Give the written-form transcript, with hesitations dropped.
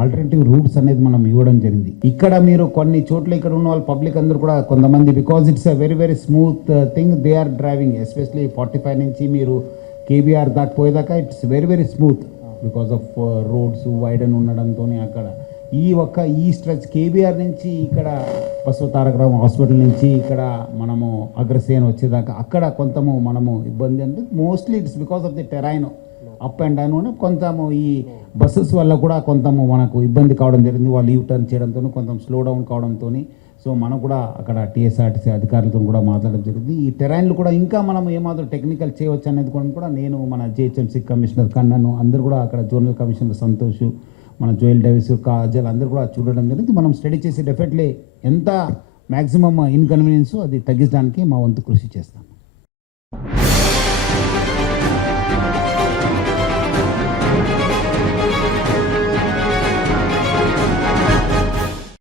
Alternative roots అనేది మనం ఇవ్వడం జరిగింది. ఇక్కడ మీరు కొన్ని చోట్ల ఇక్కడ ఉన్న వాళ్ళు పబ్లిక్ అందరూ కూడా కొంతమంది because it's a very very smooth thing they are driving, especially 45 నుంచి మీరు కేబీఆర్ దాకా పోయేదాకా it's very very smooth because of roads వైడన్ ఉండడంతో అక్కడ ఈ స్ట్రెచ్ కేబీఆర్ నుంచి ఇక్కడ బసవ తారక రామ హాస్పిటల్ నుంచి ఇక్కడ మనము అగ్రసేన్ వచ్చేదాకా అక్కడ కొంతము మనము ఇబ్బంది అంటే mostly it's because of the terrain up and down కొంచెము ఈ బస్సెస్ వల్ల కూడా కొంచెము మనకు ఇబ్బంది కావడం జరిగింది. వాళ్ళు యూ టర్న్ చేయడంతో కొంచెం స్లో డౌన్ కావడంతో సో మనం కూడా అక్కడ టీఎస్ఆర్టీసీ అధికారులతో కూడా మాట్లాడడం జరిగింది. ఈ టెరైన్లు కూడా ఇంకా మనం ఏమాత్రం టెక్నికల్ చేయవచ్చు అనేది కూడా నేను మన జిహెచ్ఎంసీ కమిషనర్ కన్నను అందరూ కూడా అక్కడ జోనల్ కమిషనర్ సంతోష్ మన జోయల్ డేవిస్ కాజల్ అందరూ కూడా చూడడం జరిగింది. మనం స్టడీ చేసి డెఫినెట్లీ ఎంత మ్యాక్సిమం ఇన్కన్వీనియన్స్ అది తగ్గించడానికి మా వంతు కృషి చేస్తాం.